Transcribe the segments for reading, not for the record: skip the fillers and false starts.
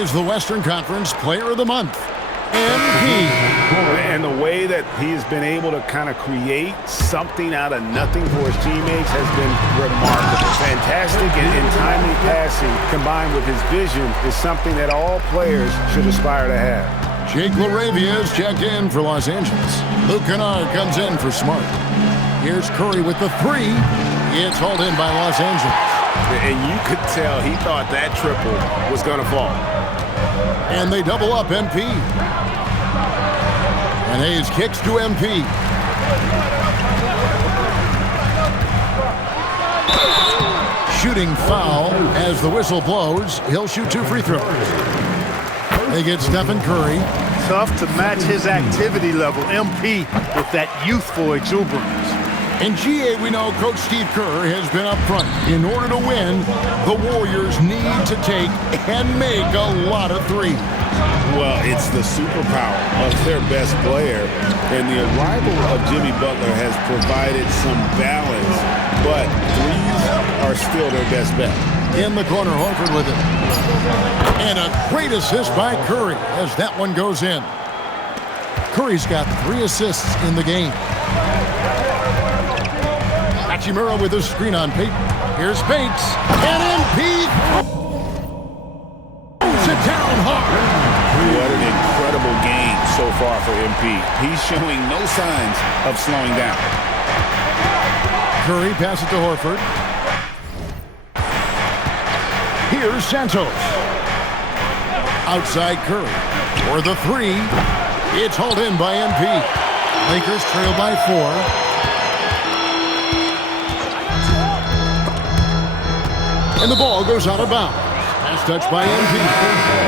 is the Western Conference Player of the Month, MP. And the way that he has been able to kind of create something out of nothing for his teammates has been remarkable. Fantastic and timely passing combined with his vision is something that all players should aspire to have. Jake LaRavia is checked in for Los Angeles. Luke Kennard comes in for Smart. Here's Curry with the three. It's hauled in by Los Angeles. And you could tell he thought that triple was going to fall. And they double up MP. And Hayes kicks to MP. Shooting foul as the whistle blows. He'll shoot 2 free throws. They get Stephen Curry. Tough to match his activity level, MP, with that youthful exuberance. In GA, we know Coach Steve Kerr has been up front. In order to win, the Warriors need to take and make a lot of threes. Well, it's the superpower of their best player, and the arrival of Jimmy Butler has provided some balance, but threes are still their best bet. In the corner, Horford with it. And a great assist by Curry as that one goes in. Curry's got 3 assists in the game. Hachimura with a screen on Payton. Here's Bates. And MP throws it down hard. What an incredible game so far for MP. He's showing no signs of slowing down. Curry passes to Horford. Here's Santos. Outside Curry. For the three. It's hauled in by MP. Lakers trail by 4. And the ball goes out of bounds. Pass touched by MP.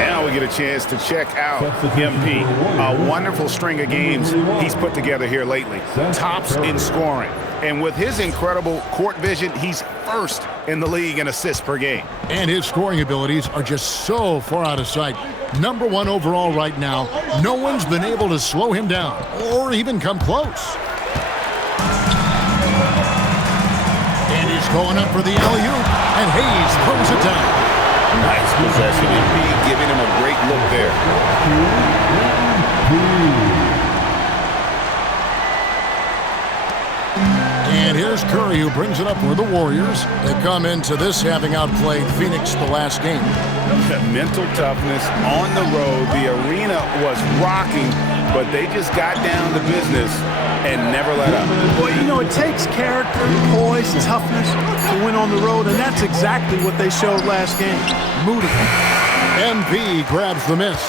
Now we get a chance to check out MP. A wonderful string of games he's put together here lately. Tops in scoring. And with his incredible court vision, he's first in the league in assists per game. And his scoring abilities are just so far out of sight. Number 1 overall right now. No one's been able to slow him down or even come close. And he's going up for the alley-oop, and Hayes throws it down. Nice possession. MP giving him a great look there. And here's Curry, who brings it up for the Warriors. They come into this having outplayed Phoenix the last game. Mental toughness on the road. The arena was rocking, but they just got down to business and never let up. Well, you know, it takes character, poise, toughness to win on the road, and that's exactly what they showed last game. Moody. MP grabs the miss.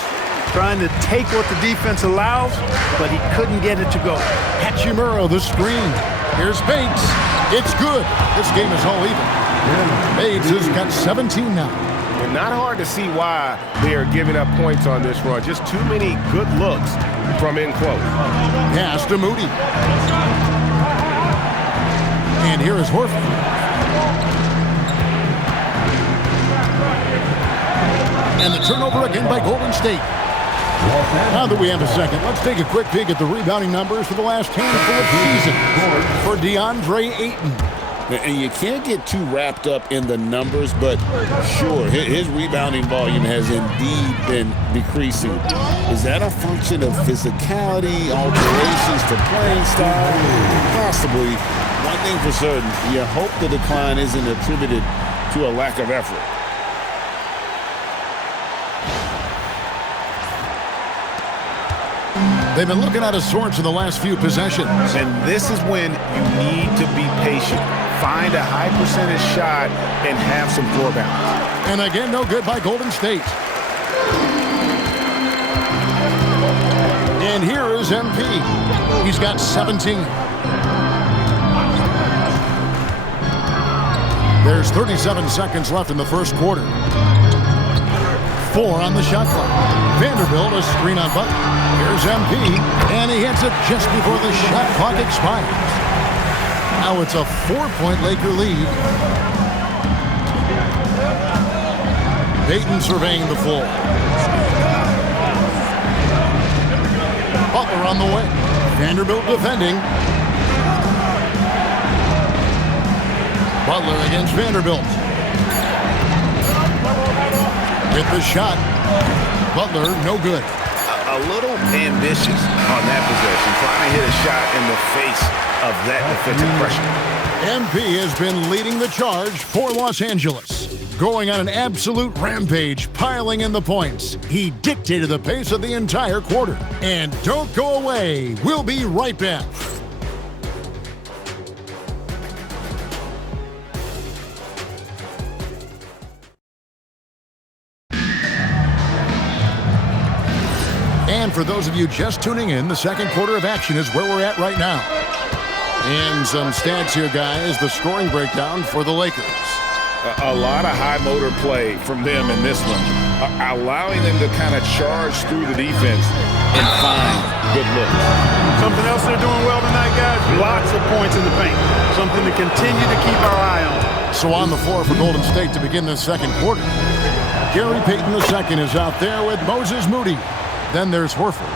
Trying to take what the defense allows, but he couldn't get it to go. Hachimura, the screen. Here's Bates. It's good. This game is all even. Bates has got 17 now. And not hard to see why they are giving up points on this run. Just too many good looks from in close. Pass to Moody. And here is Horford. And the turnover again by Golden State. Now that we have a second, let's take a quick peek at the rebounding numbers for the last handful of seasons for DeAndre Ayton. And you can't get too wrapped up in the numbers, but sure, his rebounding volume has indeed been decreasing. Is that a function of physicality, alterations to playing style? Possibly. One thing for certain, you hope the decline isn't attributed to a lack of effort. They've been looking out of sorts in the last few possessions. And this is when you need to be patient. Find a high percentage shot and have some floor balance. And again, no good by Golden State. And here is MP. He's got 17. There's 37 seconds left in the first quarter. 4 on the shot clock. Vanderbilt, a screen on Butler. Here's MP, and he hits it just before the shot clock expires. Now it's a 4-point Laker lead. Payton surveying the floor. Butler on the way. Vanderbilt defending. Butler against Vanderbilt. With the shot. Butler, no good. A little ambitious on that possession, trying to hit a shot in the face of that defensive pressure. MP has been leading the charge for Los Angeles. Going on an absolute rampage, piling in the points. He dictated the pace of the entire quarter. And don't go away. We'll be right back. And for those of you just tuning in, the second quarter of action is where we're at right now. And some stats here, guys. The scoring breakdown for the Lakers. A lot of high motor play from them in this one, allowing them to kind of charge through the defense and find good looks. Something else they're doing well tonight, guys, lots of points in the paint. Something to continue to keep our eye on. So on the floor for Golden State to begin the second quarter. Gary Payton II is out there with Moses Moody. Then there's Horford.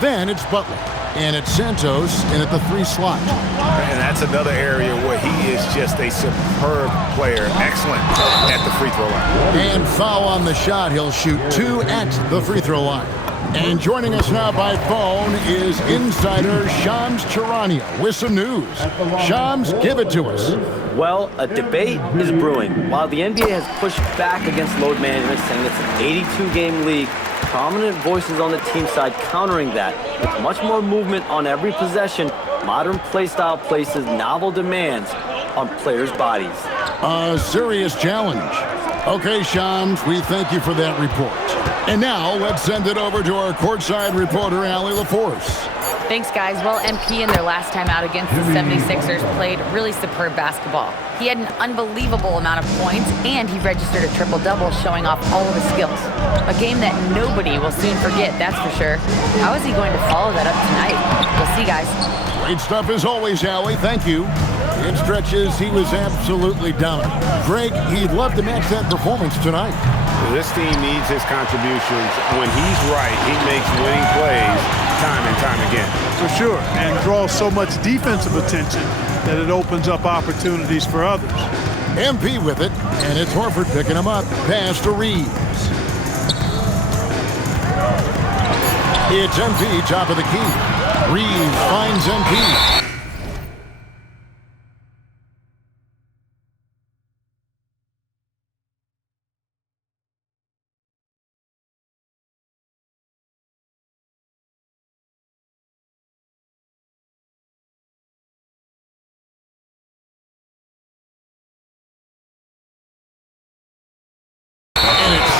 Then it's Butler. And it's Santos in at the 3 slot. And that's another area where he is just a superb player. Excellent at the free throw line. And foul on the shot. He'll shoot 2 at the free throw line. And joining us now by phone is insider Shams Charania with some news. Shams, give it to us. Well, a debate is brewing. While the NBA has pushed back against load management, saying it's an 82-game league, prominent voices on the team side countering that. With much more movement on every possession, modern play style places novel demands on players' bodies. A serious challenge. Okay, Shams, we thank you for that report. And now let's send it over to our courtside reporter, Allie LaForce. Thanks, guys. Well, MP in their last time out against the 76ers played really superb basketball. He had an unbelievable amount of points, and he registered a triple-double, showing off all of his skills. A game that nobody will soon forget, that's for sure. How is he going to follow that up tonight? We'll see, guys. Great stuff as always, Allie. Thank you. In stretches, he was absolutely dominant. Greg, he'd love to match that performance tonight. This team needs his contributions. When he's right, he makes winning plays time and time again. For sure, and draws so much defensive attention that it opens up opportunities for others. MP with it, and it's Horford picking him up. Pass to Reeves. It's MP, top of the key. Reeves finds MP.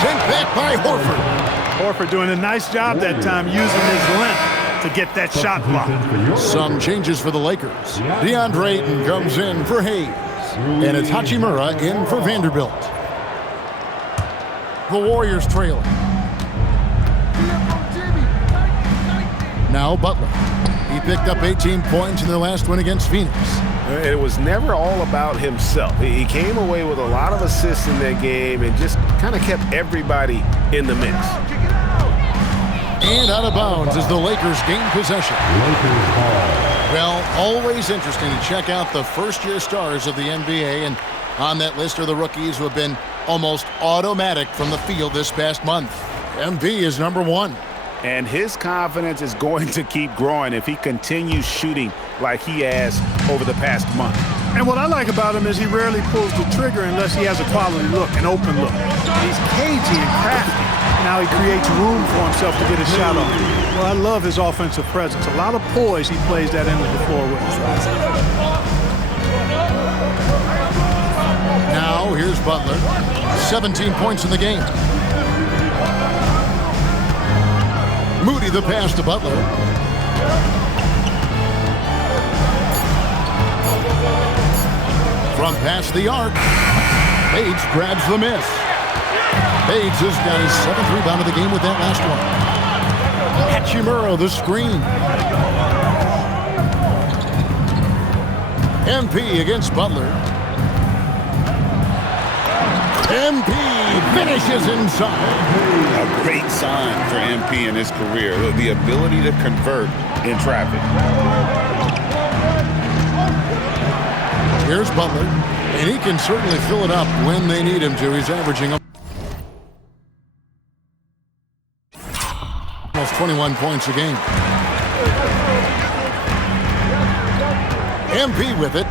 Sent back by Horford. Horford doing a nice job that time using his length to get that shot blocked. Some changes for the Lakers. DeAndre Ayton comes in for Hayes. And it's Hachimura in for Vanderbilt. The Warriors trailing. Now Butler. He picked up 18 points in their last win against Phoenix. It was never all about himself. He came away with a lot of assists in that game and just kind of kept everybody in the mix. And out of bounds as the Lakers gain possession. Well, always interesting to check out the first-year stars of the NBA, and on that list are the rookies who have been almost automatic from the field this past month. MP is number 1. And his confidence is going to keep growing if he continues shooting like he has over the past month. And what I like about him is he rarely pulls the trigger unless he has a quality look, an open look. He's cagey and crafty. Now he creates room for himself to get a shot off. Well, I love his offensive presence. A lot of poise he plays that end of the floor with. Now here's Butler. 17 points in the game. Moody the pass to Butler. From past the arc. Bates grabs the miss. Bates has got his 7th rebound of the game with that last one. Hachimura the screen. MP against Butler. MP finishes inside. A great sign for MP in his career, the ability to convert in traffic. Here's Butler, and he can certainly fill it up when they need him to. He's averaging almost 21 points a game. MP with it.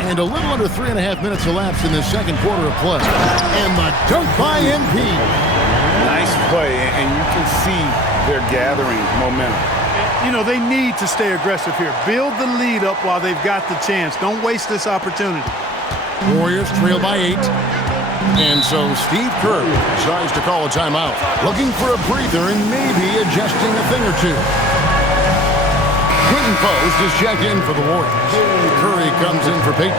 And a little under 3.5 minutes elapsed in the second quarter of play. And the dunk by MP. Nice play, and you can see they're gathering momentum. You know, they need to stay aggressive here. Build the lead up while they've got the chance. Don't waste this opportunity. Warriors trail by 8. And so Steve Kerr decides to call a timeout. Looking for a breather and maybe adjusting a thing or two. Quentin Post is checked in for the Warriors. Curry comes in for Peyton.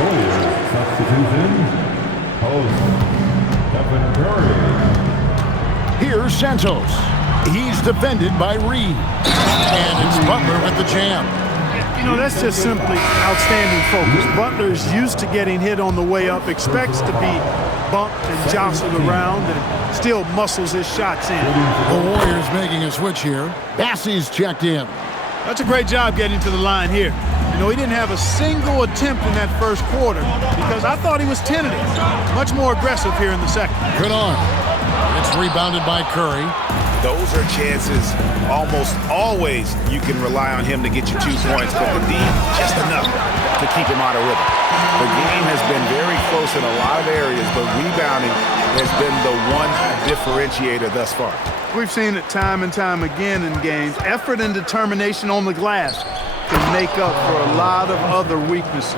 Warriors substitution. Post. Stephen Curry. Here's Santos. He's defended by Reed. And it's Butler with the jam. You know, that's just simply outstanding focus. Butler is used to getting hit on the way up, expects to be bumped and jostled around, and still muscles his shots in. The Warriors making a switch here. Bassey's checked in. That's a great job getting to the line here. You know, he didn't have a single attempt in that first quarter because I thought he was tentative. Much more aggressive here in the second. Good on. It's rebounded by Curry. Those are chances almost always you can rely on him to get you 2 points, but the D, just enough to keep him out of rhythm. The game has been very close in a lot of areas, but rebounding has been the one differentiator thus far. We've seen it time and time again in games. Effort and determination on the glass can make up for a lot of other weaknesses.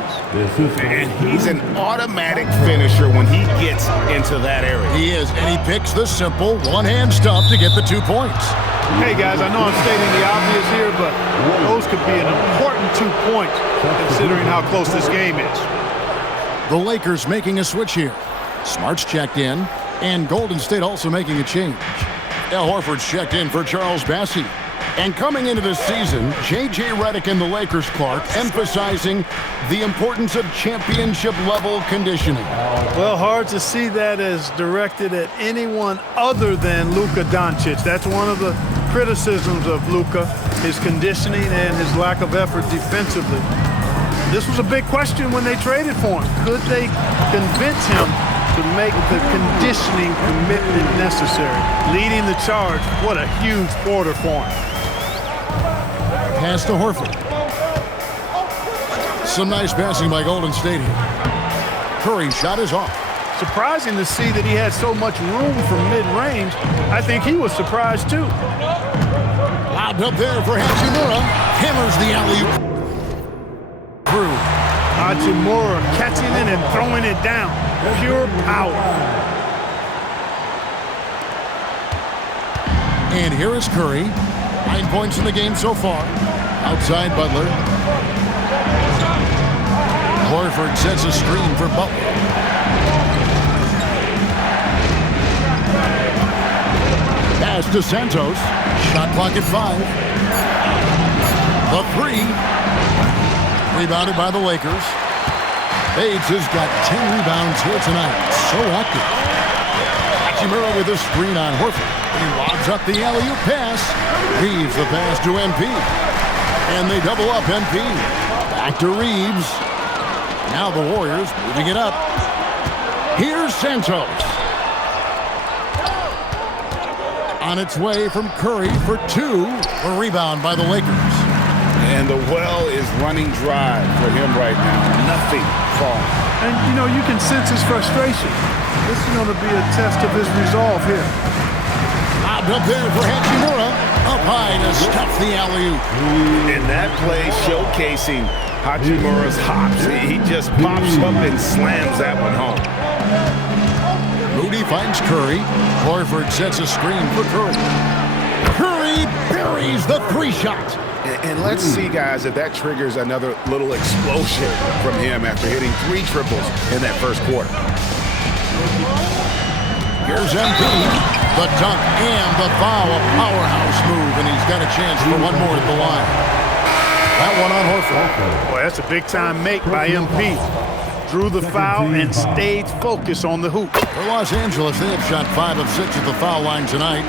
And he's an automatic finisher when he gets into that area. He is, and he picks the simple one-hand stuff to get the 2 points. Hey, guys, I know I'm stating the obvious here, but those could be an important 2 points considering how close this game is. The Lakers making a switch here. Smart's checked in, and Golden State also making a change. Al Horford's checked in for Charles Bassey. And coming into this season, J.J. Redick and the Lakers, Clark, emphasizing the importance of championship-level conditioning. Well, hard to see that as directed at anyone other than Luka Doncic. That's one of the criticisms of Luka, his conditioning and his lack of effort defensively. This was a big question when they traded for him. Could they convince him to make the conditioning commitment necessary? Leading the charge, what a huge quarter for him. Pass to Horford. Some nice passing by Golden State here. Curry's shot is off. Surprising to see that he had so much room from mid-range. I think he was surprised too. Lobbed up there for Hachimura. Hammers the alley-oop through. Hachimura catching it and throwing it down. Pure power. And here is Curry. 9 points in the game so far. Outside Butler. Horford sets a screen for Butler. Pass to Santos. Shot clock at 5. The 3. Rebounded by the Lakers. Bates has got 10 rebounds here tonight. So active. Hachimura with a screen on Horford. He lobs up the alley-oop pass. Reeves the pass to MP. And they double up MP. Back to Reeves. Now the Warriors moving it up. Here's Santos. On its way from Curry for 2. A rebound by the Lakers. And the well is running dry for him right now. Nothing falling. And, you know, you can sense his frustration. This is going to be a test of his resolve here. Lobbed up there for Hachimura. Up high to stuff the alley-oop. And that play showcasing Hachimura's hops. He just pops up and slams that one home. Moody finds Curry. Horford sets a screen for Curry. Curry buries the 3-shot. And let's see, guys, if that triggers another little explosion from him after hitting 3 triples in that first quarter. Here's MP. The dunk and the foul. A powerhouse move, and he's got a chance for one more at the line. That one on Horford. Boy, that's a big-time make by MP. drew the foul, and stayed focused on the hoop. For Los Angeles, they have shot 5 of 6 at the foul line tonight.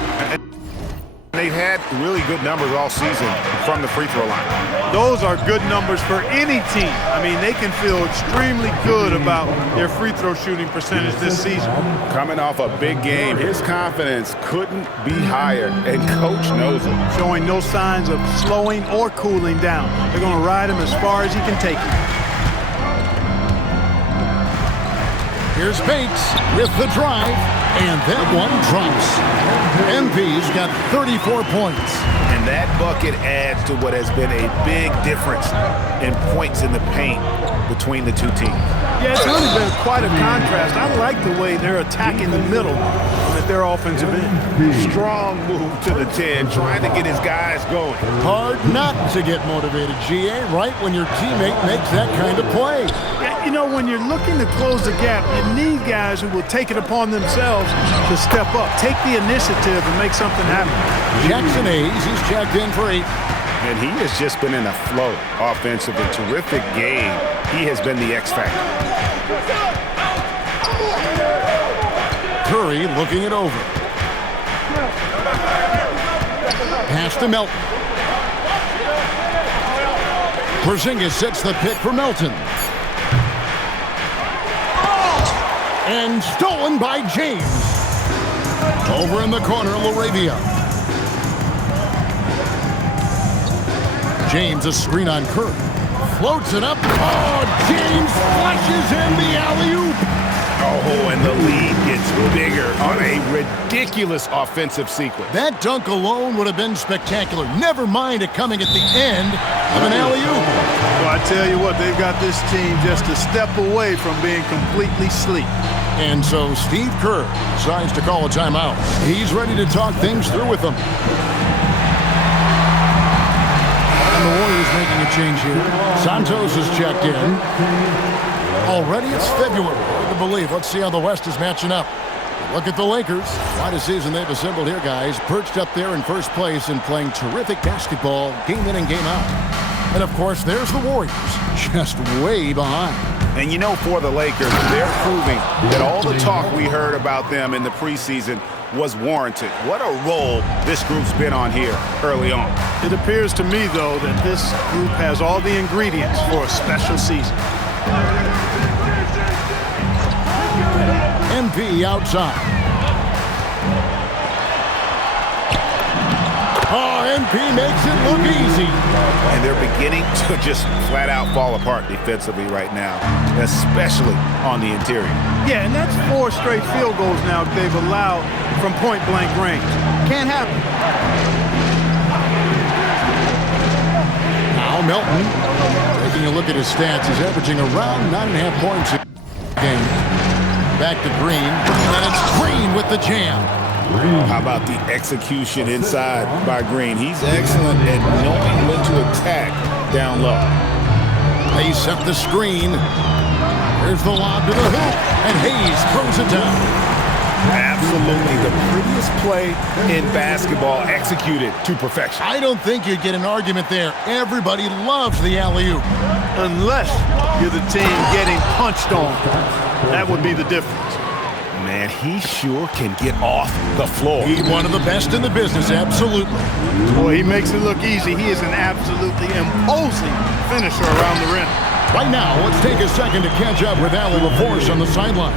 They've had really good numbers all season from the free throw line. Those are good numbers for any team. I mean, they can feel extremely good about their free throw shooting percentage this season. Coming off a big game, his confidence couldn't be higher, and coach knows it. Showing no signs of slowing or cooling down. They're going to ride him as far as he can take him. Here's Bates with the drive, and that one drops. MP's got 34 points. And that bucket adds to what has been a big difference in points in the paint between the two teams. Yeah, it's really been quite a contrast. I like the way they're attacking the middle at their offensive end. Strong move to the 10, trying to get his guys going. Hard not to get motivated, GA, right when your teammate makes that kind of play. Yeah, you know, when you're looking to close the gap, you need guys who will take it upon themselves to step up, take the initiative, and make something happen. Jackson Hayes, he's checked in for 8. And he has just been in a flow offensively. Terrific game. He has been the X factor. Curry looking it over. Pass to Melton. Porzingis sets the pick for Melton. And stolen by James. Over in the corner, LaRavia. James, a screen on Curry. Floats it up. Oh, James flushes in the alley-oop. Oh, and the lead gets bigger on a ridiculous offensive sequence. That dunk alone would have been spectacular. Never mind it coming at the end of an alley-oop. Well, I tell you what, they've got this team just a step away from being completely asleep. And so Steve Kerr decides to call a timeout. He's ready to talk things through with them. And the Warriors making a change here. Santos is checked in. Already it's February. Hard to believe. Let's see how the West is matching up. Look at the Lakers. Quite a season they've assembled here, guys. Perched up there in first place and playing terrific basketball game in and game out. And, of course, there's the Warriors, just way behind. And you know, for the Lakers, they're proving that all the talk we heard about them in the preseason was warranted. What a role this group's been on here early on. It appears to me, though, that this group has all the ingredients for a special season. MP outside. Oh, MP makes it look easy. And they're beginning to just flat out fall apart defensively right now, especially on the interior. Yeah, and that's 4 straight field goals now they've allowed from point-blank range. Can't happen. Now Melton, taking a look at his stats, he's averaging around 9.5 points a game. Back to Green, and it's Green with the jam. How about the execution inside by Green? He's excellent at knowing when to attack down low. They set the screen. Here's the lob to the hoop, and Hayes throws it down. Absolutely the prettiest play in basketball, executed to perfection. I don't think you'd get an argument there. Everybody loves the alley-oop. Unless you're the team getting punched on. That would be the difference. Man, he sure can get off the floor. He's one of the best in the business, absolutely. Boy, he makes it look easy. He is an absolutely imposing finisher around the rim. Right now, let's take a second to catch up with Allie LaForce on the sidelines.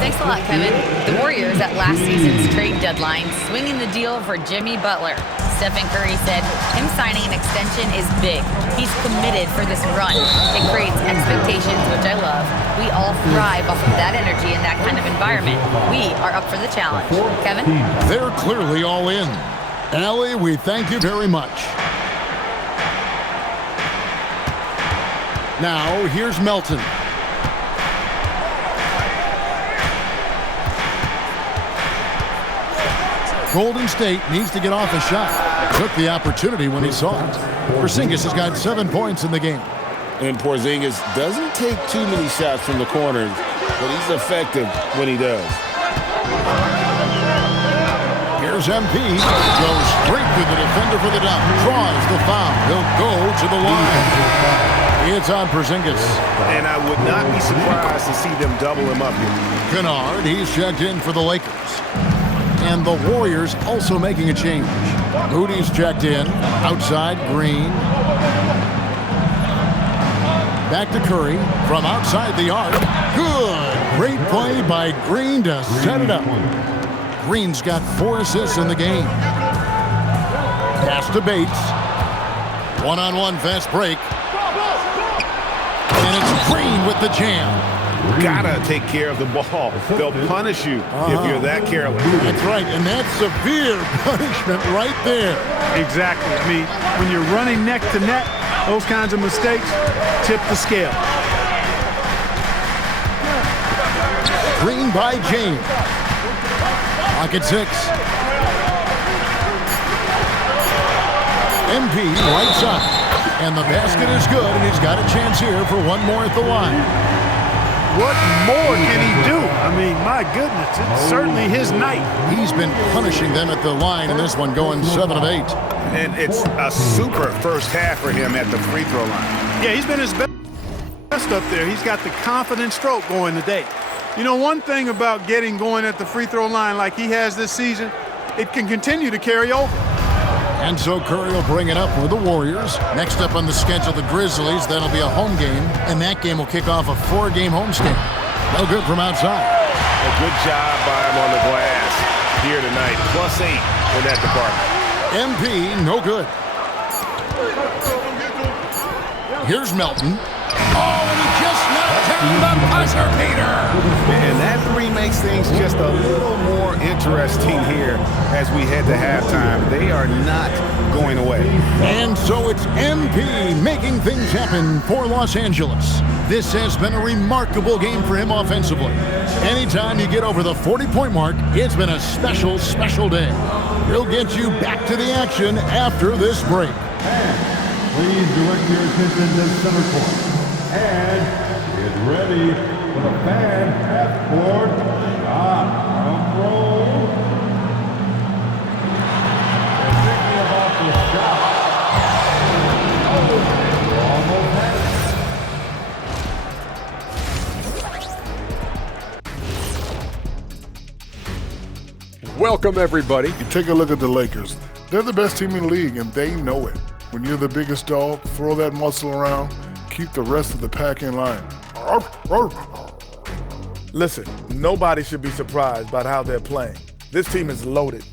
Thanks a lot, Kevin. The Warriors at last season's trade deadline swinging the deal for Jimmy Butler. Stephen Curry said him signing an extension is big. He's committed for this run. It creates expectations, which I love. We all thrive off of that energy and that kind of environment. We are up for the challenge. Kevin? They're clearly all in. Allie, we thank you very much. Now, here's Melton. Golden State needs to get off a shot. Took the opportunity when he saw it. Porzingis has got 7 points in the game. And Porzingis doesn't take too many shots from the corners, but he's effective when he does. Here's Here's MP. Goes straight to the defender for the dunk. Draws the foul. He'll go to the line. It's on Porzingis. And I would not be surprised to see them double him up here. Kennard, he's checked in for the Lakers. And the Warriors also making a change. Moody's checked in. Outside, Green. Back to Curry from outside the arc. Good. Great play by Green to set it up. Green's got 4 assists in the game. Pass to Bates. One-on-one fast break. And it's Green with the jam. Gotta take care of the ball. They'll punish you if you're that careless. That's right, and that's severe punishment right there. Exactly. I mean, when you're running neck to net, those kinds of mistakes tip the scale. Green by James. Lock at 6. MP right side. And the basket is good, and he's got a chance here for one more at the line. What more can he do? I mean, my goodness, it's certainly his night. He's been punishing them at the line in this one, going 7 of 8. And it's a super first half for him at the free throw line. Yeah, he's been his best up there. He's got the confident stroke going today. You know, one thing about getting going at the free throw line like he has this season, it can continue to carry over. And so Curry will bring it up for the Warriors. Next up on the schedule, the Grizzlies. That'll be a home game, and that game will kick off a 4-game homestand. No good from outside. A good job by him on the glass here tonight. +8 in that department. MP, no good. Here's Melton. Oh, and he just knocked down the buzzer beater. And that three makes things just a little more interesting here as we head to halftime. They are not going away. And so it's MP making things happen for Los Angeles. This has been a remarkable game for him offensively. Anytime you get over the 40-point mark, it's been a special, special day. We'll get you back to the action after this break. Please direct your attention to center court. And get ready for the fan half-court shot from roll. They're thinking about the shot. Oh, almost had it. Welcome, everybody. You take a look at the Lakers. They're the best team in the league, and they know it. When you're the biggest dog, throw that muscle around, keep the rest of the pack in line. Listen, nobody should be surprised by how they're playing. This team is loaded.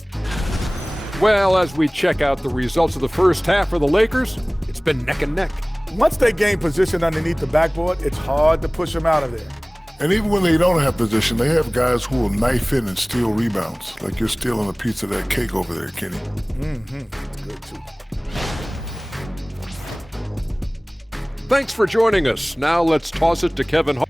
Well, as we check out the results of the first half for the Lakers, it's been neck and neck. Once they gain position underneath the backboard, it's hard to push them out of there. And even when they don't have position, they have guys who will knife in and steal rebounds, like you're stealing a piece of that cake over there, Kenny. That's good, too. Thanks for joining us. Now let's toss it to Kevin Hart.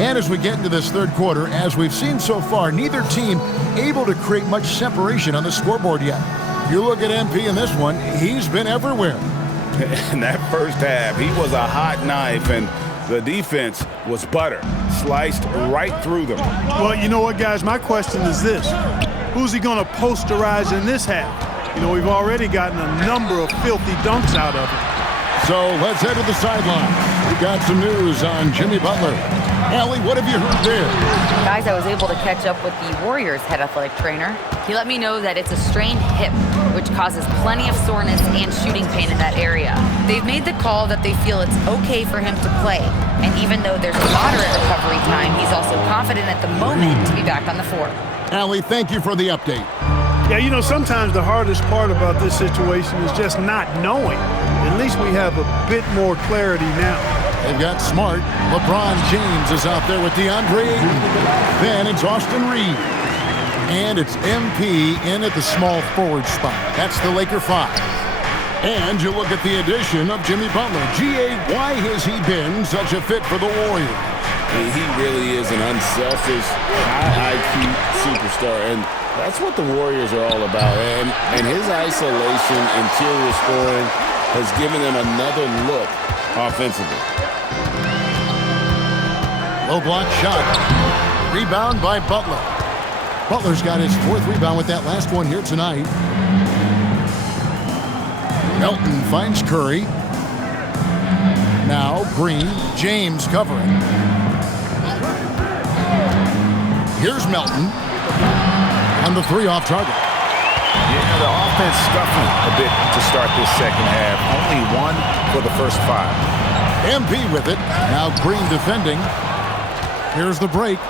And as we get into this third quarter, as we've seen so far, neither team able to create much separation on the scoreboard yet. You look at MP in this one, he's been everywhere. In that first half, he was a hot knife, and the defense was butter, sliced right through them. Well, you know what, guys? My question is this. Who's he going to posterize in this half? You know, we've already gotten a number of filthy dunks out of him. So let's head to the sideline. We got some news on Jimmy Butler. Allie, what have you heard there? Guys, I was able to catch up with the Warriors head athletic trainer. He let me know that it's a strained hip, which causes plenty of soreness and shooting pain in that area. They've made the call that they feel it's okay for him to play. And even though there's a moderate recovery time, he's also confident at the moment to be back on the floor. Allie, thank you for the update. Yeah, you know, sometimes the hardest part about this situation is just not knowing. At least we have a bit more clarity now. They've got Smart. LeBron James is out there with DeAndre Ayton. Then it's Austin Reeves. And it's MP in at the small forward spot. That's the Laker 5. And you look at the addition of Jimmy Butler. G.A., why has he been such a fit for the Warriors? He really is an unselfish, high IQ superstar, and that's what the Warriors are all about. And his isolation, interior scoring, has given them another look offensively. Low block shot. Rebound by Butler. Butler's got his 4th rebound with that last one here tonight. Melton finds Curry. Now Green. James covering. Here's Melton. And the 3 off target. Yeah, the offense scuffling a bit to start this second half. Only 1 for the first 5. MP with it. Now Green defending. Here's the break.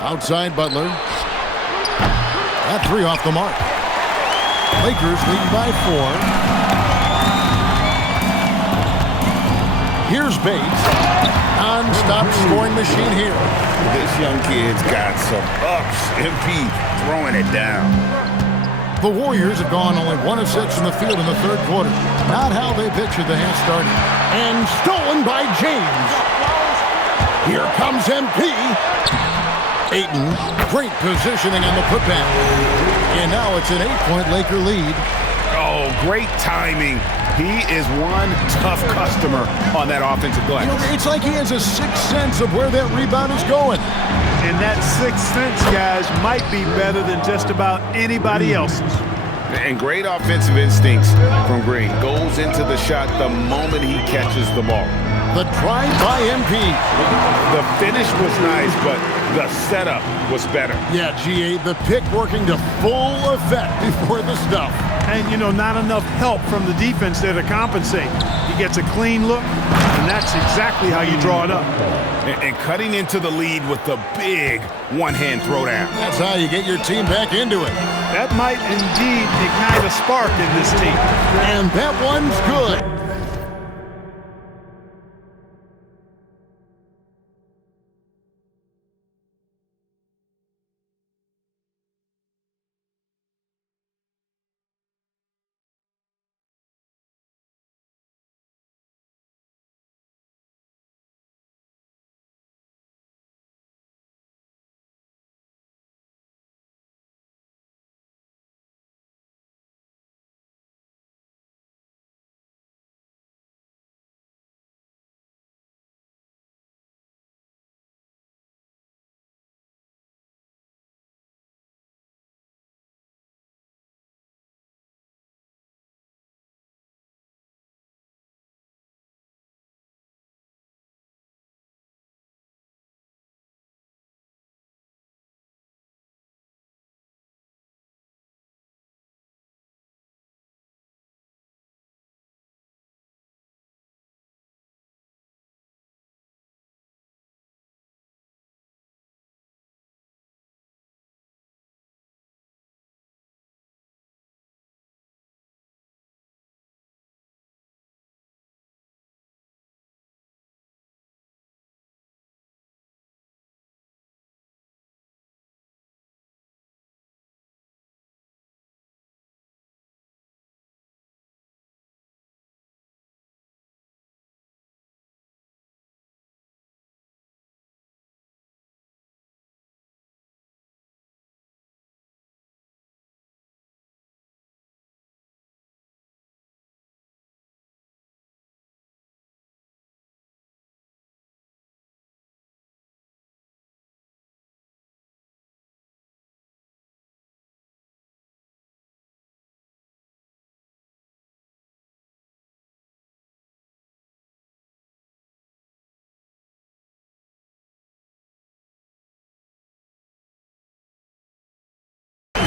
Outside Butler. That 3 off the mark. Lakers lead by 4. Here's Bates. Non-stop scoring machine here. This young kid's got some ups. MP throwing it down. The Warriors have gone only 1 of 6 in the field in the 3rd quarter. Not how they pictured the half starting. And stolen by James. Here comes MP. Ayton, great positioning on the putback. And now it's an 8-point Laker lead. Oh, great timing. He is one tough customer on that offensive glass. You know, it's like he has a sixth sense of where that rebound is going. And that sixth sense, guys, might be better than just about anybody else's. And great offensive instincts from Green. Goes into the shot the moment he catches the ball. The drive by MP. The finish was nice, but the setup was better. Yeah, GA, the pick working to full effect before the stuff. And, you know, not enough help from the defense there to compensate. He gets a clean look, and that's exactly how you draw it up. And cutting into the lead with the big one-hand throwdown. That's how you get your team back into it. That might indeed ignite a spark in this team. And that one's good.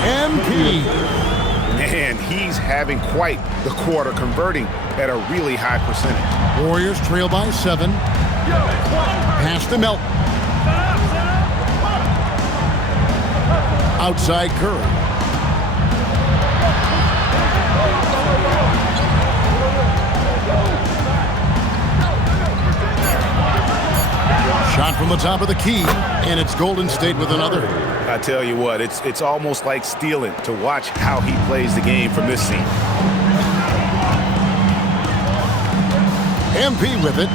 MP. Man, he's having quite the quarter, converting at a really high percentage. Warriors trail by 7. Pass to Melton. Outside Curry. Shot from the top of the key, and it's Golden State with another. I tell you what, it's almost like stealing to watch how he plays the game from this scene. MP with it.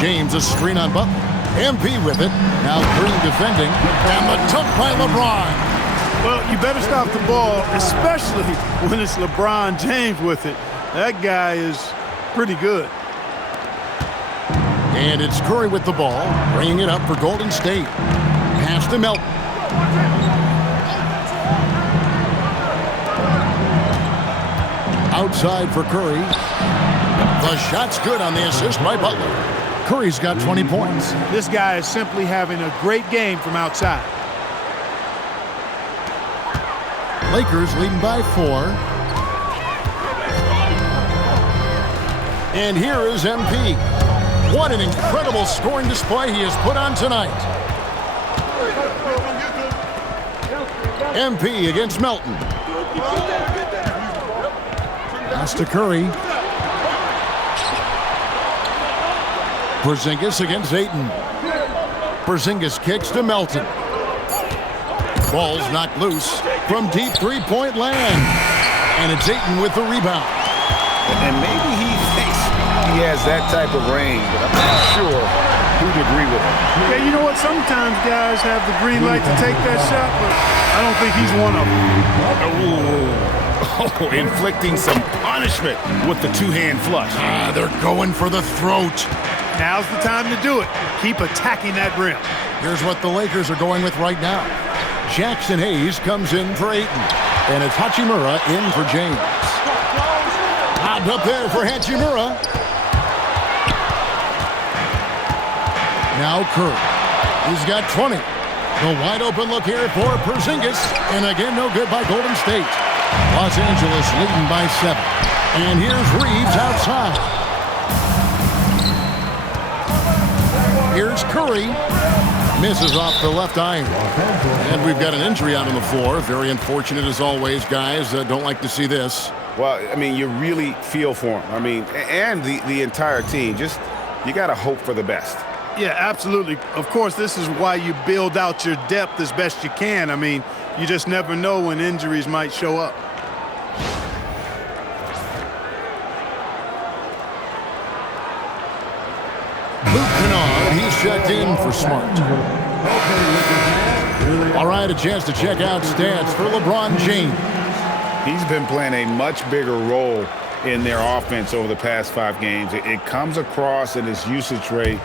James a screen on Butler. MP with it. Now Green defending. And the dunk by LeBron. Well, you better stop the ball, especially when it's LeBron James with it. That guy is pretty good. And it's Curry with the ball, bringing it up for Golden State. Pass to Melton. Outside for Curry. The shot's good on the assist by Butler. Curry's got 20 points. This guy is simply having a great game from outside. Lakers leading by 4. And here is MP. What an incredible scoring display he has put on tonight. MP against Melton. Pass to Curry. Porzingis against Ayton. Porzingis kicks to Melton. Ball's knocked loose from deep three-point land. And it's Ayton with the rebound. And maybe he thinks he has that type of range, but I'm not sure who'd agree with him. Yeah, you know what? Sometimes guys have the green light to take that shot, but I don't think he's one of them. Oh, inflicting some punishment with the two-hand flush. They're going for the throat. Now's the time to do it. Keep attacking that rim. Here's what the Lakers are going with right now. Jackson Hayes comes in for Ayton. And it's Hachimura in for James. Lobbed up there for Hachimura. Now Curry. He's got 20. The wide open look here for Porzingis. And again, no good by Golden State. Los Angeles leading by 7. And here's Reeves outside. Here's Curry. Misses off the left iron. And we've got an injury out on the floor. Very unfortunate as always, guys. Don't like to see this. Well, I mean, you really feel for him. I mean, and the entire team. Just, you got to hope for the best. Yeah, absolutely. Of course, this is why you build out your depth as best you can. I mean, you just never know when injuries might show up. Luke Kennard, he's checked in for Smart. All right, a chance to check out stats for LeBron James. He's been playing a much bigger role in their offense over the past 5 games. It comes across in his usage rate,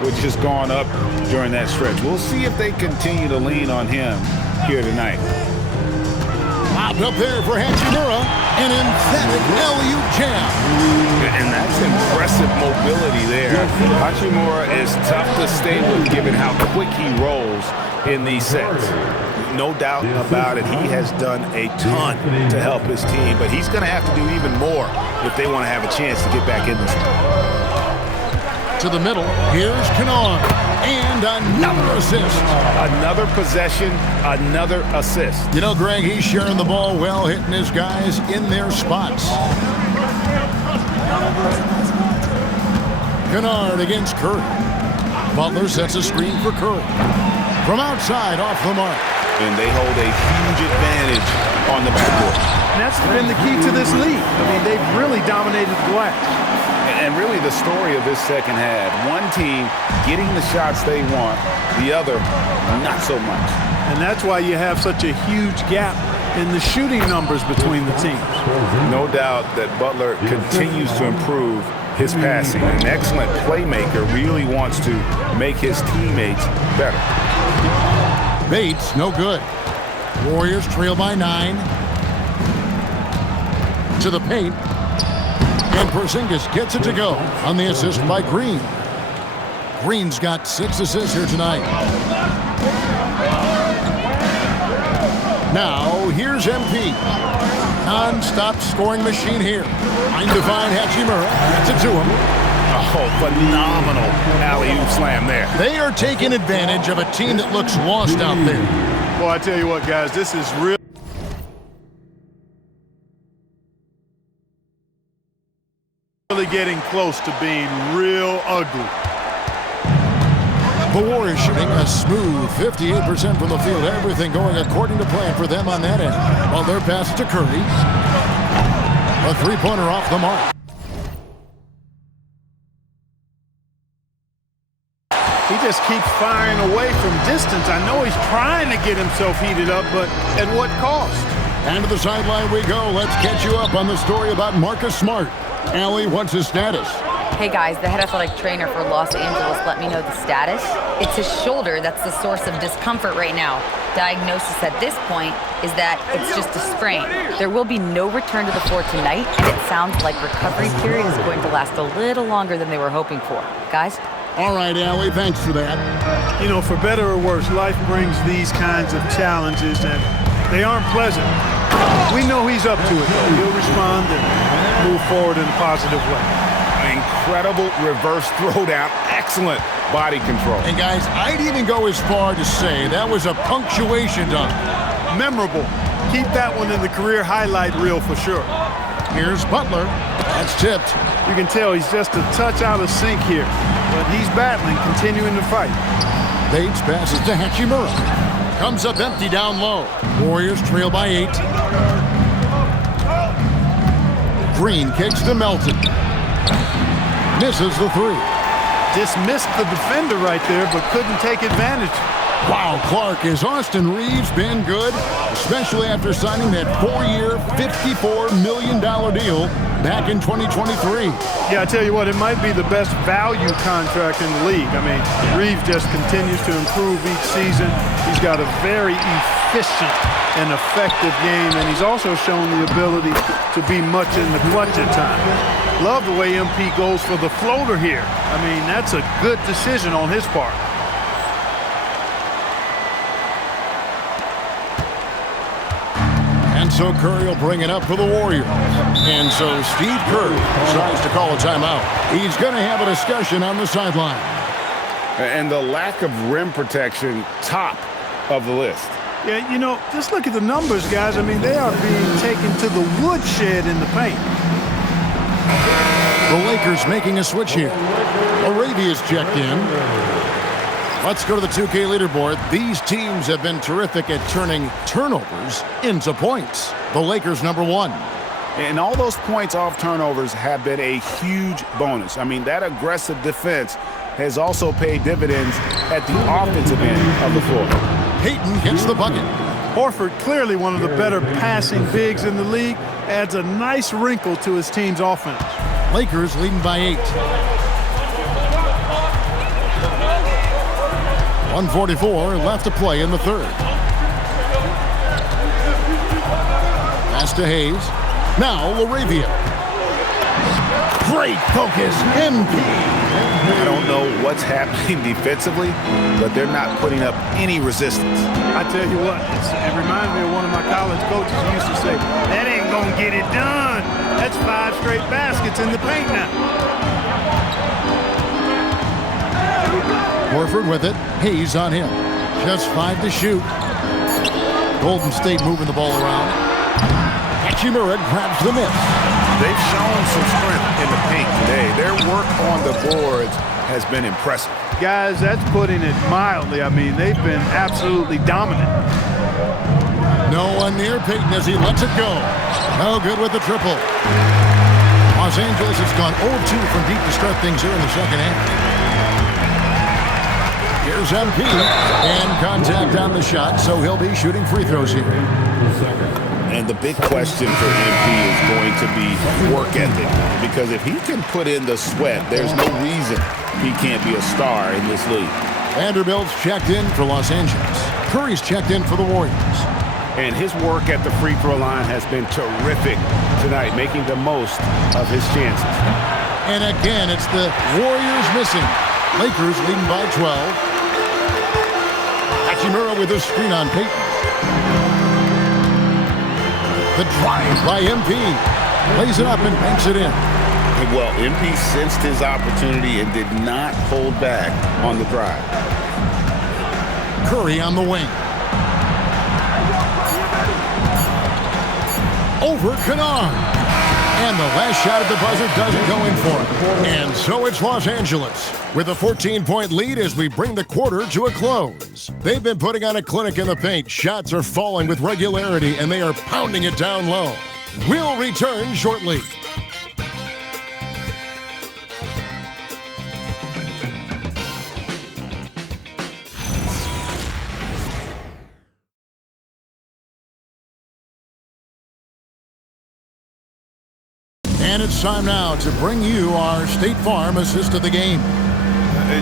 which has gone up during that stretch. We'll see if they continue to lean on him here tonight. Lobbed up there for Hachimura. An emphatic LU jam. And that's impressive mobility there. Hachimura is tough to stay with given how quick he rolls in these sets. No doubt about it, he has done a ton to help his team, but he's going to have to do even more if they want to have a chance to get back in this one. To the middle, here's Kennard, and another assist. Another possession, another assist. You know, Greg, he's sharing the ball well, hitting his guys in their spots. Kennard against Curry. Butler sets a screen for Curry. From outside, off the mark. And they hold a huge advantage on the backcourt. And that's been the key to this league. I mean, they've really dominated the glass. And really the story of this second half, one team getting the shots they want, the other not so much. And that's why you have such a huge gap in the shooting numbers between the teams. No doubt that Butler continues to improve his passing. An excellent playmaker, really wants to make his teammates better. Bates, no good. Warriors trail by 9. To the paint. And Porzingis gets it to go on the assist by Green. Green's got 6 assists here tonight. Now, here's MP. Non-stop scoring machine here. Trying to find Hachimura. Gets it to him. Oh, phenomenal alley-oop slam there. They are taking advantage of a team that looks lost out there. Well, I tell you what, guys, this is really getting close to being real ugly. The Warriors shooting a smooth 58% from the field. Everything going according to plan for them on that end. While their pass to Curry. A three-pointer off the mark. He just keeps firing away from distance. I know he's trying to get himself heated up, but at what cost? And to the sideline we go. Let's catch you up on the story about Marcus Smart. Allie, what's his status? Hey guys, the head athletic trainer for Los Angeles let me know the status. It's his shoulder that's the source of discomfort right now. Diagnosis at this point is that it's just a sprain. There will be no return to the floor tonight, and it sounds like recovery period is going to last a little longer than they were hoping for. Guys? All right, Allie, thanks for that. You know, for better or worse, life brings these kinds of challenges, and they aren't pleasant. We know he's up to it, though. He'll respond and move forward in a positive way. Incredible reverse throwdown. Excellent body control. And guys, I'd even go as far to say that was a punctuation dunk. Memorable. Keep that one in the career highlight reel for sure. Here's Butler. That's tipped. You can tell he's just a touch out of sync here, but he's battling, continuing to fight. Bates passes to Hachimura. Comes up empty down low. Warriors trail by 8. Green kicks to Melton. Misses the 3. Dismissed the defender right there, but couldn't take advantage. Wow, Clark, has Austin Reeves been good? Especially after signing that 4-year, $54 million deal back in 2023. Yeah, I tell you what, it might be the best value contract in the league. I mean, Reeves just continues to improve each season. He's got a very efficient and effective game, and he's also shown the ability to be much in the clutch at times. Love the way MP goes for the floater here. I mean, that's a good decision on his part. And so Curry will bring it up for the Warriors. And so Steve Kerr decides to call a timeout. He's going to have a discussion on the sideline. And the lack of rim protection, top of the list. Yeah, you know, just look at the numbers, guys. I mean, they are being taken to the woodshed in the paint. The Lakers making a switch here. Arabia's checked in. Let's go to the 2K leaderboard. These teams have been terrific at turning turnovers into points. The Lakers #1. And all those points off turnovers have been a huge bonus. I mean, that aggressive defense has also paid dividends at the offensive end of the floor. Payton gets the bucket. Horford, clearly one of the better passing bigs in the league, adds a nice wrinkle to his team's offense. Lakers leading by 8. 1:44 left to play in the third. Pass to Hayes. Now LaRavia. Great focus, MP. I don't know what's happening defensively, but they're not putting up any resistance. I tell you what, it reminds me of one of my college coaches who used to say, that ain't gonna get it done. That's 5 straight baskets in the paint now. Horford with it. Hayes on him. Just 5 to shoot. Golden State moving the ball around. Hachimura grabs the miss. They've shown some strength in the paint today. Their work on the boards has been impressive. Guys, that's putting it mildly. I mean, they've been absolutely dominant. No one near Payton as he lets it go. No good with the triple. Los Angeles has gone 0-2 from deep to start things here in the second half. Here's MP, and contact on the shot, so he'll be shooting free throws here. And the big question for MP is going to be work ethic, because if he can put in the sweat, there's no reason he can't be a star in this league. Vanderbilt's checked in for Los Angeles. Curry's checked in for the Warriors. And his work at the free throw line has been terrific tonight, making the most of his chances. And again, it's the Warriors missing. Lakers leading by 12. Hachimura with a screen on Payton. The drive by MP. Lays it up and banks it in. Well, MP sensed his opportunity and did not hold back on the drive. Curry on the wing. Over Kennard. And the last shot at the buzzer doesn't go in for it. And so it's Los Angeles with a 14-point lead as we bring the quarter to a close. They've been putting on a clinic in the paint. Shots are falling with regularity, and they are pounding it down low. We'll return shortly. And it's time now to bring you our State Farm assist of the game.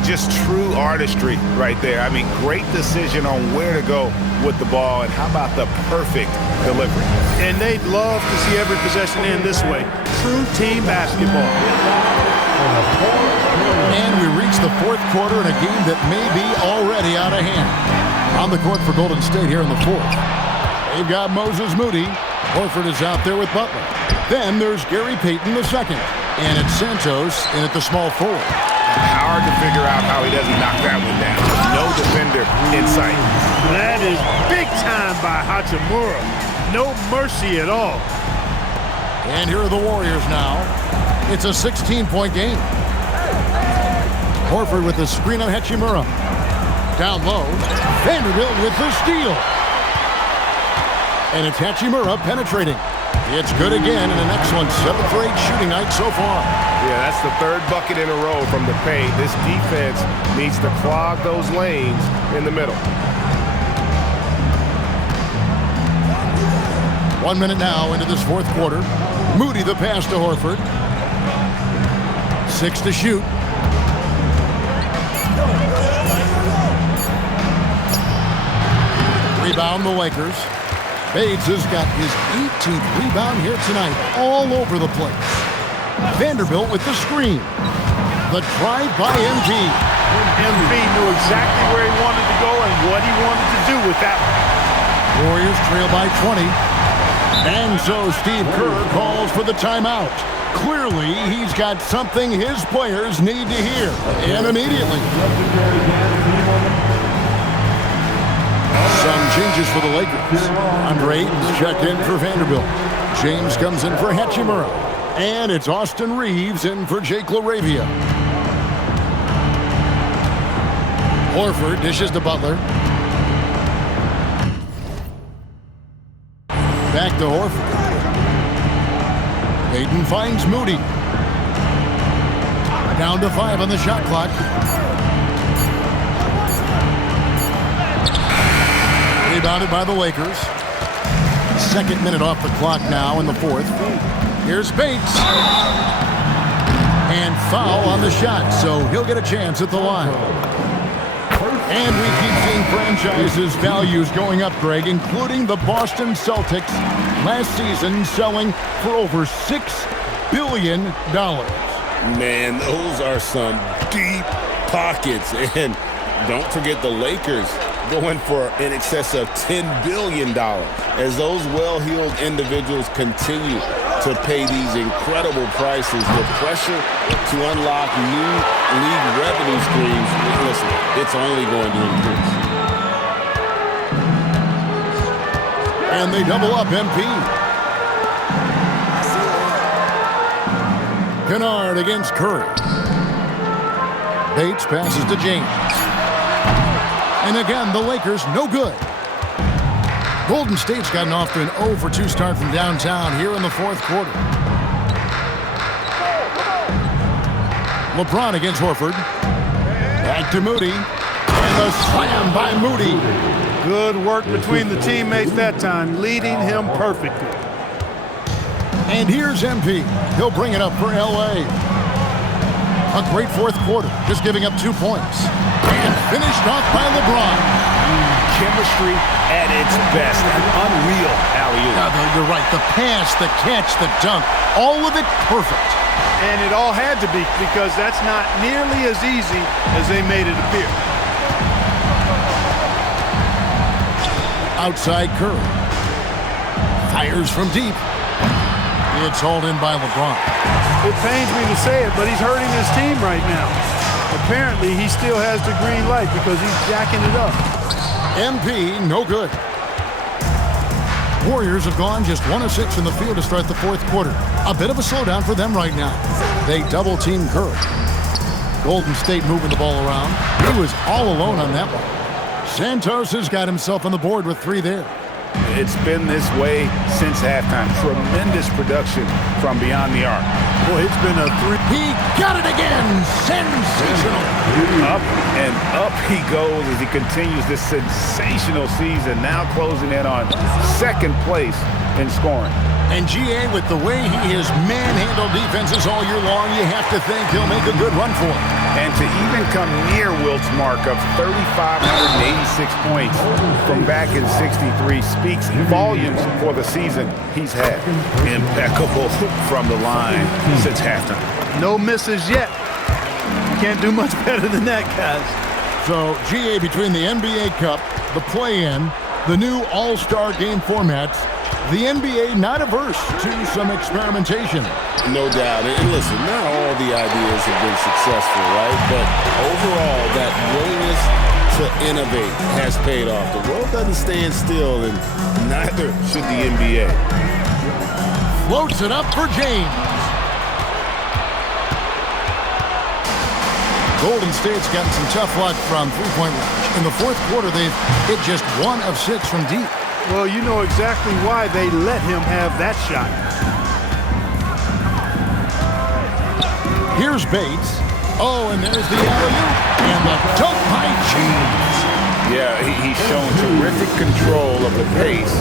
Just true artistry right there. I mean, great decision on where to go with the ball, and how about the perfect delivery? And they'd love to see every possession end this way. True team basketball. And we reach the fourth quarter in a game that may be already out of hand. On the court for Golden State here in the fourth. They've got Moses Moody. Horford is out there with Butler. Then there's Gary Payton II. And it's Santos in at the small forward. Hard to figure out how he doesn't knock that one down. No defender in sight. That is big time by Hachimura. No mercy at all. And here are the Warriors now. It's a 16-point game. Horford with the screen on Hachimura. Down low. Vanderbilt with the steal. And it's Hachimura penetrating. It's good again, and an excellent 7 for 8 shooting night so far. Yeah, that's the third bucket in a row from the paint. This defense needs to clog those lanes in the middle. 1 minute now into this fourth quarter. Moody the pass to Horford. 6 to shoot. Rebound the Lakers. Bates has got his 18th rebound here tonight, all over the place. Vanderbilt with the screen. The drive by MV. MV knew exactly where he wanted to go and what he wanted to do with that one. Warriors trail by 20. And so Steve Kerr calls for the timeout. Clearly, he's got something his players need to hear, and immediately. Some changes for the Lakers. Andre Ayton's checked in for Vanderbilt. James comes in for Hachimura. And it's Austin Reeves in for Jake LaRavia. Horford dishes to Butler. Back to Horford. Ayton finds Moody. Down to 5 on the shot clock. Rebounded by the Lakers. Second minute off the clock now in the fourth. Here's Bates. And foul on the shot, so he'll get a chance at the line. And we keep seeing franchises' values going up, Greg, including the Boston Celtics last season selling for over $6 billion. Man, those are some deep pockets. And don't forget the Lakers going for in excess of $10 billion as those well-heeled individuals continue to pay these incredible prices. The pressure to unlock new league revenue streams, listen, it's only going to increase. And they double up MP. Kennard against Curry. Bates passes to James. And again, the Lakers no good. Golden State's gotten off to an 0 for 2 start from downtown here in the fourth quarter. LeBron against Horford. Back to Moody. And the slam by Moody. Good work between the teammates that time, leading him perfectly. And here's MP. He'll bring it up for L.A. A great fourth quarter, just giving up 2 points. And finished off by LeBron. Chemistry at its best. An unreal alley-oop. You're right. The pass, the catch, the dunk, all of it perfect. And it all had to be, because that's not nearly as easy as they made it appear. Outside Curry. Fires from deep. It's hauled in by LeBron. It pains me to say it, but he's hurting his team right now. Apparently, he still has the green light because he's jacking it up. MP, no good. Warriors have gone just 1 of 6 in the field to start the fourth quarter. A bit of a slowdown for them right now. They double-team Curry. Golden State moving the ball around. He was all alone on that one. Santos has got himself on the board with 3 there. It's been this way since halftime. Tremendous production from beyond the arc. Boy, it's been a 3. He got it again. Sensational. Up and up he goes as he continues this sensational season, now closing in on second place in scoring. And GA, with the way he has manhandled defenses all year long, you have to think he'll make a good run for it. And to even come near Wilt's mark of 3,586 points from back in '63 speaks volumes for the season he's had. Impeccable from the line since halftime. No misses yet. You can't do much better than that, guys. So, GA, between the NBA Cup, the play-in, the new All-Star game formats, the NBA not averse to some experimentation. No doubt. And listen, not all the ideas have been successful, right? But overall, that willingness to innovate has paid off. The world doesn't stand still, and neither should the NBA. Floats it up for James. Golden State's gotten some tough luck from three-point range. In the fourth quarter, they've hit just 1 of 6 from deep. Well, you know exactly why they let him have that shot. Here's Bates. Oh, and there's the alley-oop. And the dunk by James. Yeah, he's shown terrific control of the pace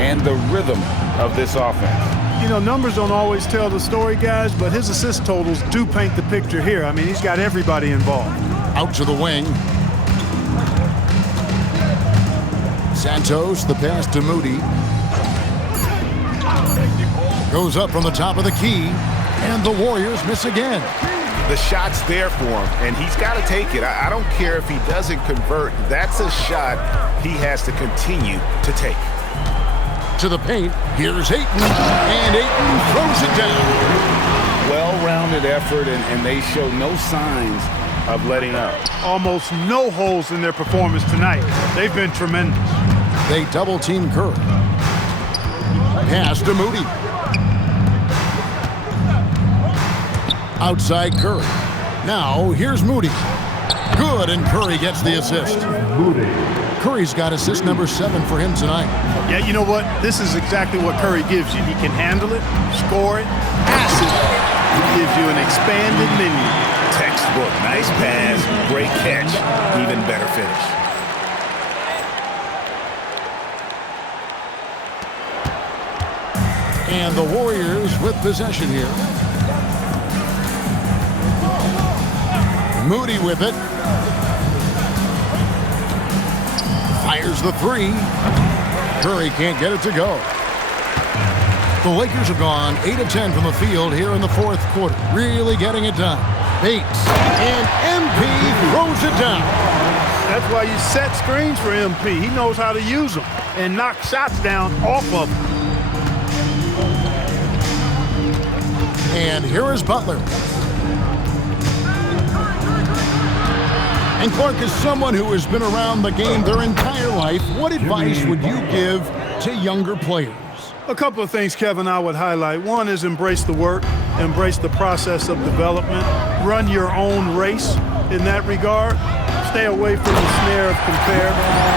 and the rhythm of this offense. You know, numbers don't always tell the story, guys, but his assist totals do paint the picture here. I mean, he's got everybody involved. Out to the wing. Santos, the pass to Moody. Goes up from the top of the key, and the Warriors miss again. The shot's there for him, and he's got to take it. I don't care if he doesn't convert. That's a shot he has to continue to take. To the paint, here's Ayton, and Ayton throws it down. Well-rounded effort, and they show no signs of letting up. Almost no holes in their performance tonight. They've been tremendous. They double-team Curry. Pass to Moody. Outside Curry. Now, here's Moody. Good, and Curry gets the assist. Curry's got assist number 7 for him tonight. Yeah, you know what? This is exactly what Curry gives you. He can handle it, score it, pass it. He gives you an expanded menu. Textbook, nice pass, great catch, even better finish. And the Warriors with possession here. Moody with it. Fires the 3. Curry can't get it to go. The Lakers have gone 8 of 10 from the field here in the fourth quarter. Really getting it done. Bates. And MP throws it down. That's why you set screens for MP. He knows how to use them and knock shots down off of them. And here is Butler. And Clark, is someone who has been around the game their entire life, what advice would you give to younger players? A couple of things, Kevin, I would highlight. One is embrace the work, embrace the process of development, run your own race in that regard. Stay away from the snare of compare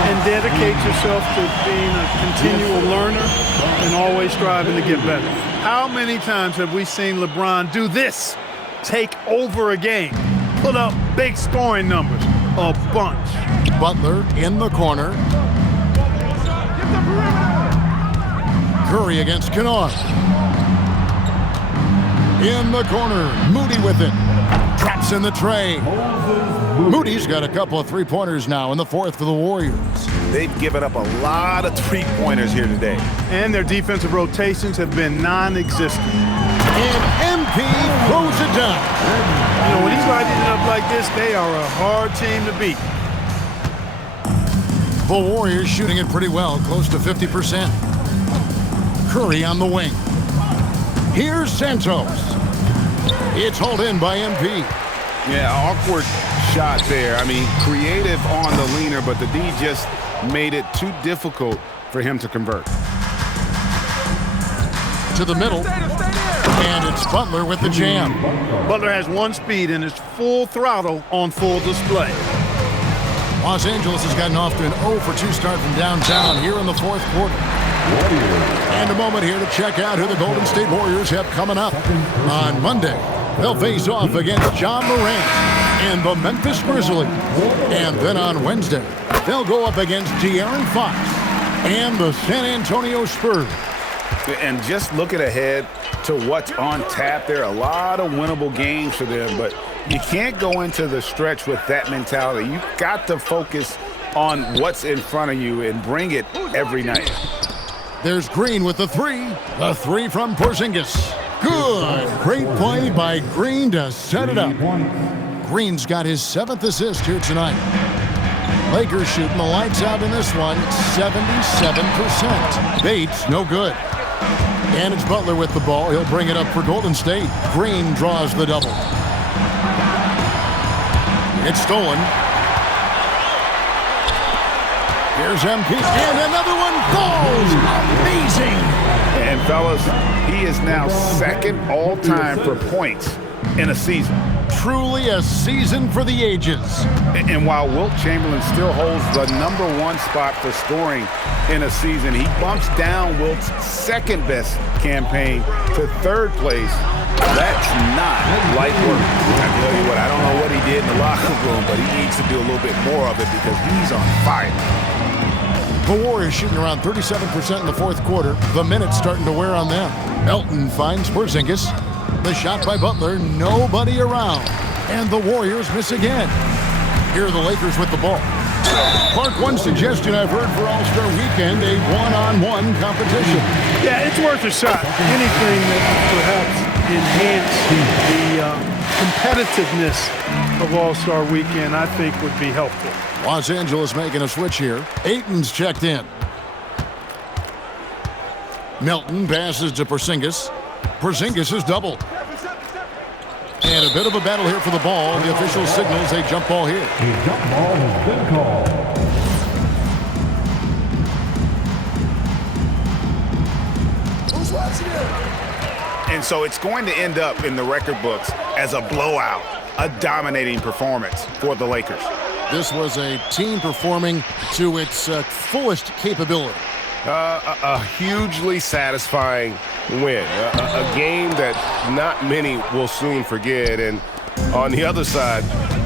and dedicate yourself to being a continual learner and always striving to get better. How many times have we seen LeBron do this? Take over a game, put up big scoring numbers, a bunch. Butler in the corner. Curry against Kennard. In the corner, Moody with it. Traps in the tray. Moody's got a couple of three-pointers now in the fourth for the Warriors. They've given up a lot of three-pointers here today. And their defensive rotations have been non-existent. And MP throws it down. You know, when he's lighting it up like this, they are a hard team to beat. The Warriors shooting it pretty well, close to 50%. Curry on the wing. Here's Santos. It's hauled in by MP. Yeah, awkward shot there. I mean, creative on the leaner, but the D just made it too difficult for him to convert. To the middle. And it's Butler with the jam. Butler has one speed and is full throttle on full display. Los Angeles has gotten off to an 0 for 2 start from downtown here in the fourth quarter. And a moment here to check out who the Golden State Warriors have coming up. On Monday, they'll face off against John Morant and the Memphis Grizzlies. And then on Wednesday, they'll go up against De'Aaron Fox and the San Antonio Spurs. And just looking ahead to what's on tap, there are a lot of winnable games for them, but you can't go into the stretch with that mentality. You've got to focus on what's in front of you and bring it every night. There's Green with the three. The three from Porzingis. Good. Great play by Green to set it up. Green's got his 7th assist here tonight. Lakers shooting the lights out in this one, 77%. Bates, no good. And it's Butler with the ball. He'll bring it up for Golden State. Green draws the double. It's stolen. Here's MP, and another one falls. Amazing. And fellas, he is now 2nd all-time for points in a season. Truly a season for the ages. And while Wilt Chamberlain still holds the #1 spot for scoring in a season, he bumps down Wilt's 2nd best campaign to 3rd place. That's not light work. I tell you what, I don't know what he did in the locker room, but he needs to do a little bit more of it because he's on fire. The Warriors shooting around 37% in the 4th quarter. The minutes starting to wear on them. Melton finds Porzingis. The shot by Butler, nobody around. And the Warriors miss again. Here are the Lakers with the ball. Clark, one suggestion I've heard for All-Star Weekend, a one-on-one competition. Yeah, it's worth a shot. Anything that perhaps enhance the competitiveness of All-Star Weekend, I think would be helpful. Los Angeles making a switch here. Ayton's checked in. Melton passes to Porzingis. Porzingis is doubled. And a bit of a battle here for the ball. The official signals a jump ball here. A jump ball has been called. Who's watching it? And so it's going to end up in the record books as a blowout, a dominating performance for the Lakers. This was a team performing to its fullest capability. A hugely satisfying win. A game that not many will soon forget. And on the other side,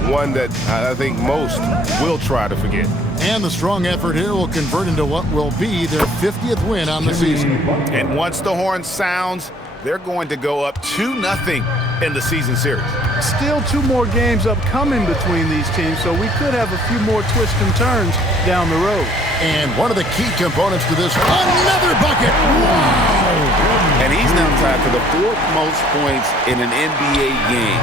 one that I think most will try to forget. And the strong effort here will convert into what will be their 50th win on the season. And once the horn sounds, they're going to go up 2-0 in the season series. Still 2 more games upcoming between these teams, so we could have a few more twists and turns down the road. And one of the key components to this, another bucket. Wow! And he's now tied for the 4th most points in an NBA game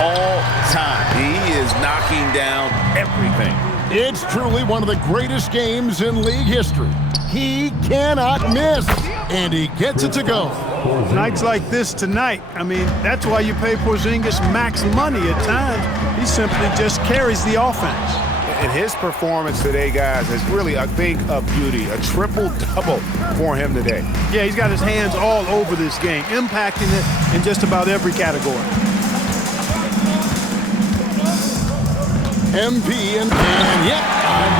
all time. He is knocking down everything. It's truly one of the greatest games in league history. He cannot miss, and he gets it to go. Nights like this tonight, I mean, that's why you pay Porzingis max money at times. He simply just carries the offense. And his performance today, guys, is really a thing of beauty, a triple-double for him today. Yeah, he's got his hands all over this game, impacting it in just about every category. MP and yep,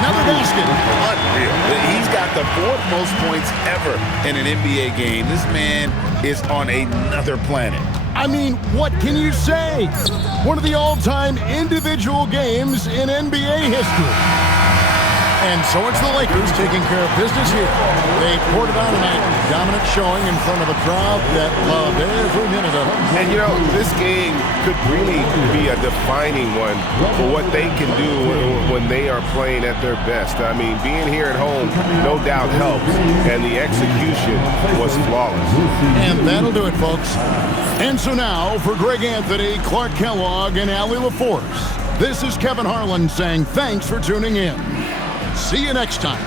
another basket. Unreal. He's got the 4th most points ever in an NBA game. This man is on another planet. I mean, what can you say? One of the all-time individual games in NBA history. And so it's the Lakers taking care of business here. They poured it on tonight. Dominant showing in front of a crowd that loved every minute of it. And, you know, this game could really be a defining one for what they can do when they are playing at their best. I mean, being here at home no doubt helps, and the execution was flawless. And that'll do it, folks. And so now, for Greg Anthony, Clark Kellogg, and Allie LaForce, this is Kevin Harlan saying thanks for tuning in. See you next time.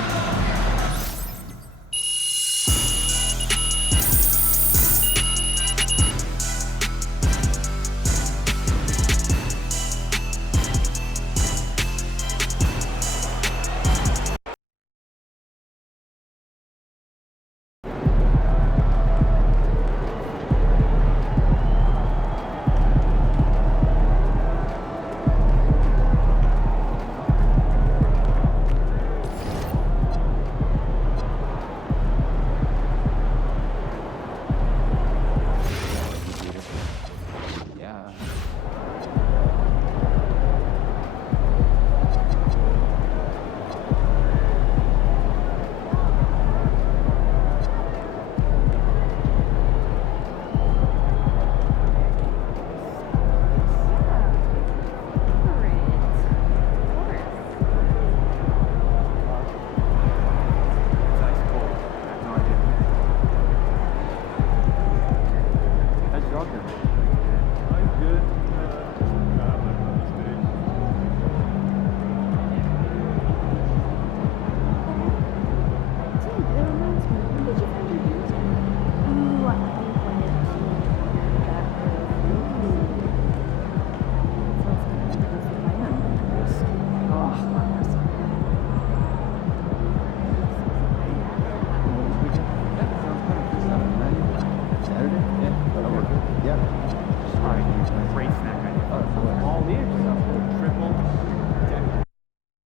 shotgun.